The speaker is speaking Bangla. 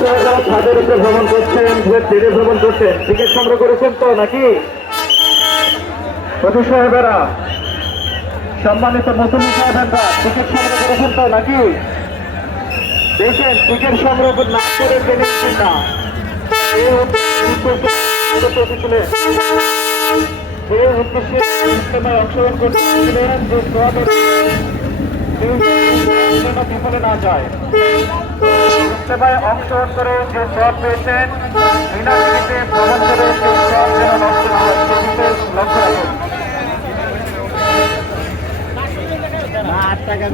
আপনারা যারা ছাদের উপরে ভ্রমণ করছেন, ট্রেনে ভ্রমণ করছেন, টিকিট সংগ্রহ করেছেন তো নাকি? প্রতি সাহেবেরা, সম্মানিত মুসলিম সাহেবেরা, টিকিট সংগ্রহ করেছেন তো নাকি? দেখেন টিকিট সংগ্রহ না করে ট্রেনে উঠছেন না। এই উদ্দেশ্যে অংশগ্রহণ করতেছিলেন যে বিফলে না যায়। ইজতেমায় অংশগ্রহণ করে যে সব পেয়েছেন, বিনা টিকিটে ভ্রমণ করে সেই সব যেন নষ্ট না হয়, সেদিকে লক্ষ্য রাখুন। টাকা